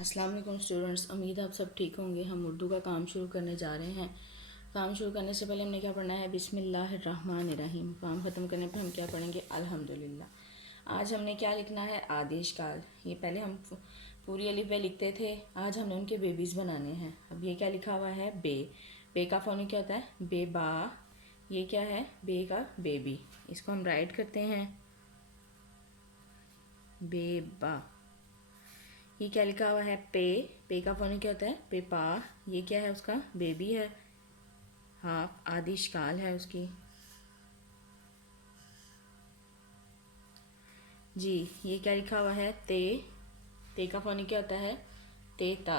अस्सलाम वालेकुम स्टूडेंट्स, उम्मीद है आप सब ठीक होंगे। हम उर्दू का काम शुरू करने जा रहे हैं। काम शुरू करने से पहले हमने क्या पढ़ना है? बिस्मिल्लाहिर्रहमानिर्रहीम। काम ख़त्म करने पर हम क्या पढ़ेंगे? अल्हम्दुलिल्लाह। आज हमने क्या लिखना है? आदेश काल। ये पहले हम पूरी अलिफ बे लिखते थे, आज हमने उनके बेबीज़ बनाने हैं। अब ये क्या लिखा हुआ है? बे। बे का फ़ोनी क्या होता है? बे बा। ये क्या है? बे का बेबी। इसको हम राइट करते हैं बे बा। ये क्या लिखा हुआ है? पे। पे का फ़ोनी क्या होता है? पे पा। ये क्या है? उसका बेबी है। हाँ, आदिश काल है उसकी। जी, ये क्या लिखा हुआ है? ते। ते का फ़ोनी क्या होता है? ते ता।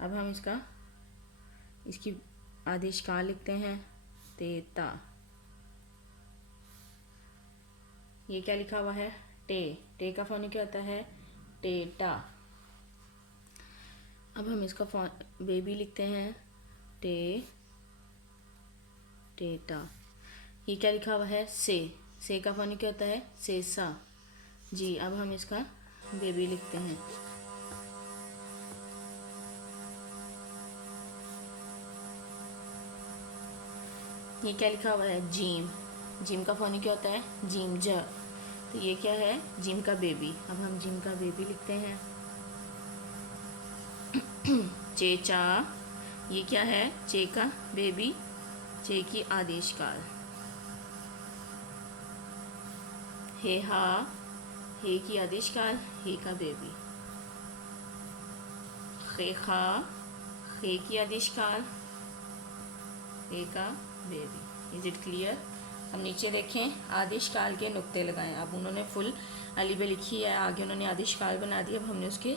अब हम इसकी आदिश काल लिखते हैं ते ता। ये क्या लिखा हुआ है? टे। टे का फ़ोनी क्या होता है? टेटा। अब हम इसका बेबी लिखते हैं टे टेटा। ये क्या लिखा हुआ है? से। से का फ़ोनी क्या होता है? सेसा। जी, अब हम इसका बेबी लिखते हैं ये क्या लिखा हुआ है? जीम। जिम का फ़ोनी क्या होता है? जिम ज। तो ये क्या है? जिम का बेबी। अब हम जिम का बेबी लिखते हैं चेचा। ये क्या है? चे का बेबी। चे की आदेश काल। हे हा। हे की आदेश काल। हे का बेबी। खे खा। खे की आदेश काल। हे का बेबी। Is it clear? अब नीचे देखें, आदेश काल के नुक्ते लगाएं। अब उन्होंने फुल अली बे लिखी है, आगे उन्होंने आदेश काल बना दिया। अब हमने उसके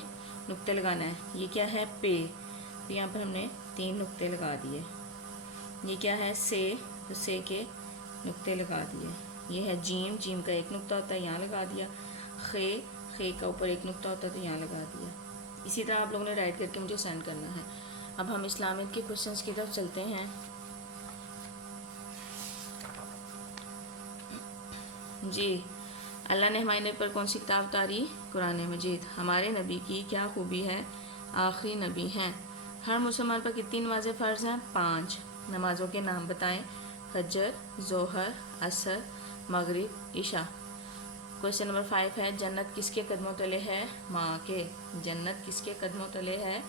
नुक्ते लगाना है। ये क्या है? पे। तो यहाँ पर हमने 3 नुक्ते लगा दिए। ये क्या है? से। तो से के नुक्ते लगा दिए। ये है जीम। जीम का एक नुक्ता होता है, यहाँ लगा दिया। खे। खे का ऊपर एक नुक्ता होता है, तो यहाँ लगा दिया। इसी तरह आप लोगों ने राइट करके मुझे सेंड करना है। अब हम इस्लामिक के क्वेश्चंस की तरफ चलते हैं। जी, अल्लाह ने हमारे नबी पर कौन सी किताब उतारी? कुरान मजीद। हमारे नबी की क्या खूबी है? आखिरी नबी हैं। हर मुसलमान पर कितनी नमाज़ें फ़र्ज़ हैं? 5। नमाज़ों के नाम बताएं। फजर, ज़ोहर, असर, मगरिब, इशा। क्वेश्चन नंबर 5 है, जन्नत किसके कदमों तले है? माँ के। जन्नत किसके कदमों तले है?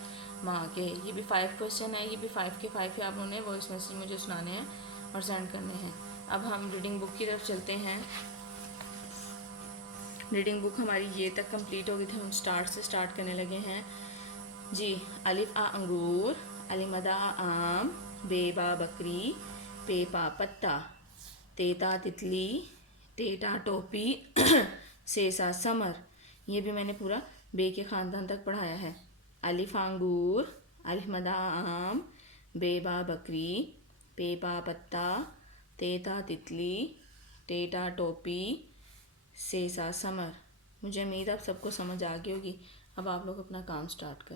माँ के। ये भी 5 क्वेश्चन है, ये भी 5 के 5 ही आप लोगों ने वॉइस मैसेज मुझे सुनाने हैं और सेंड करने हैं। अब हम रीडिंग बुक की तरफ चलते हैं। रीडिंग बुक हमारी ये तक कंप्लीट हो गई थी, हम स्टार्ट से स्टार्ट करने लगे हैं। जी, अलिफ आ अंगूर, अलिमदा आम, बेबा बकरी, पेपा पत्ता, तेता तितली, टेटा टोपी, सेसा समर। ये भी मैंने पूरा बे के ख़ानदान तक पढ़ाया है। अलिफ अंगूर, अलिमदा आम, बेबा बकरी, पेपा पत्ता, तेता तितली, टेटा टोपी, सेसा समर। मुझे उम्मीद आप सबको समझ आ गई होगी। अब आप लोग अपना काम स्टार्ट करें।